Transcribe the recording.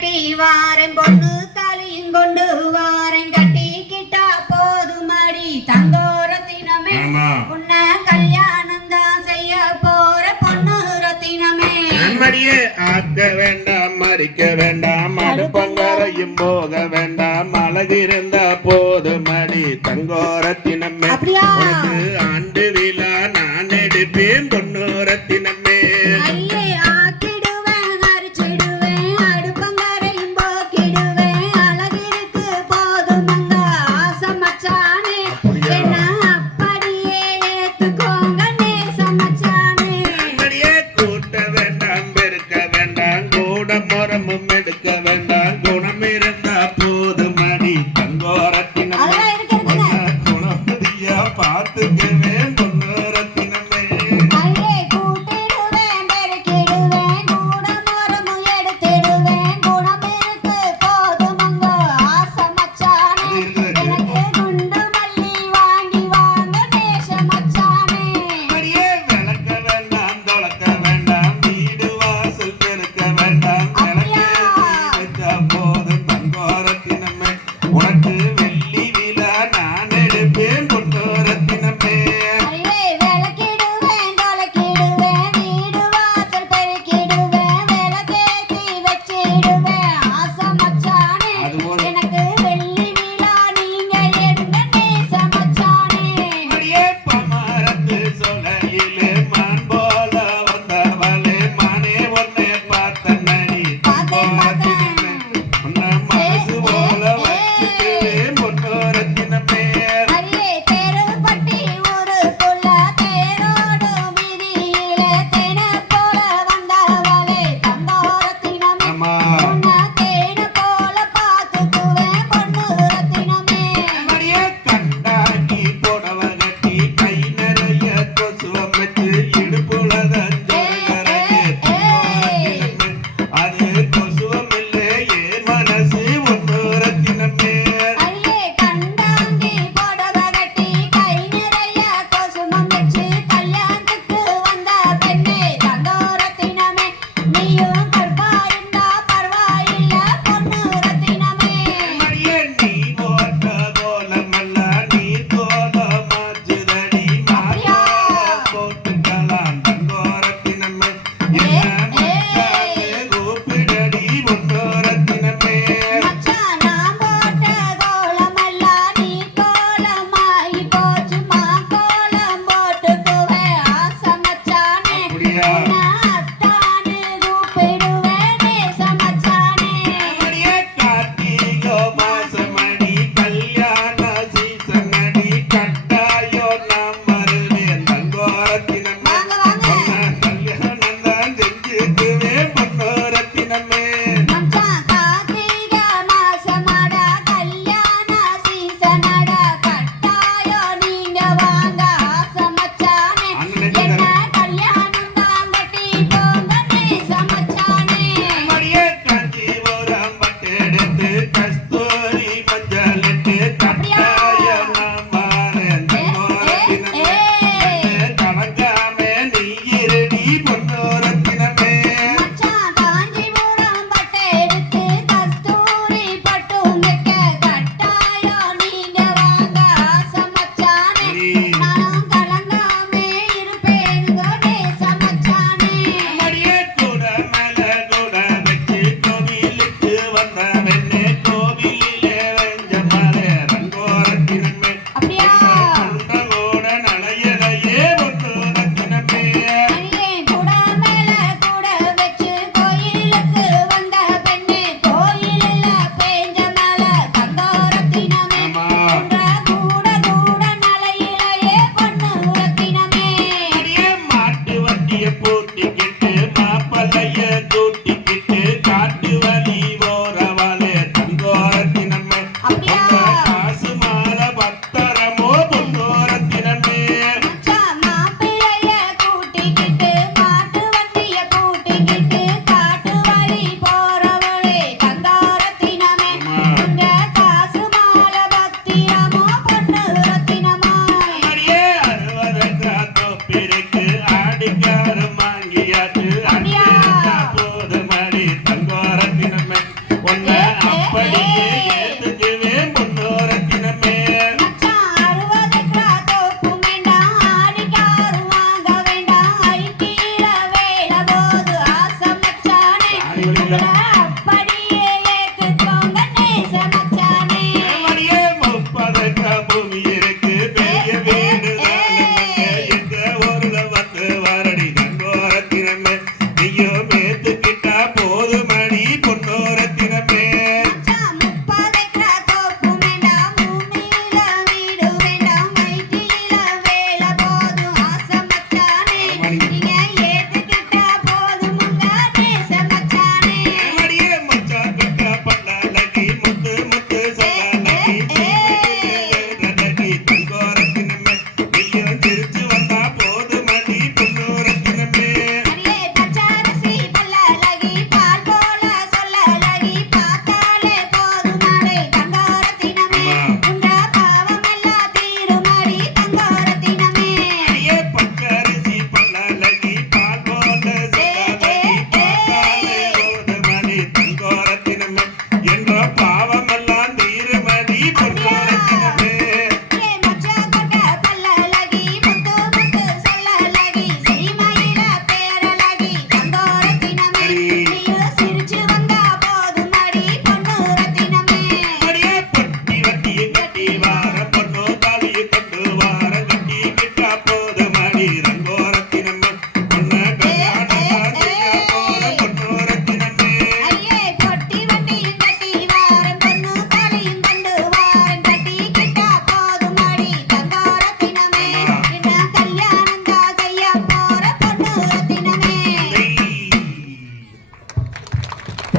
கட்டி வாரம் பொண்ணு தலையும் கொண்டு வாரம் கட்டிக்கிட்டா போதும் அடி தங்கோர தினமே. உன்ன கல்யாணம் தான் செய்ய போற பொண்ணு ரத்தினமே. நன்மடியே ஆக்க வேண்டாம் மறிக்க வேண்டாம். அடுப்பங்கரையும் போக வேண்டாம். அழகிருந்த போதும் அடி தங்கோர தினமே. ஆண்டு விழா நான் எடுப்பேன் பொண்ணு que me. Né?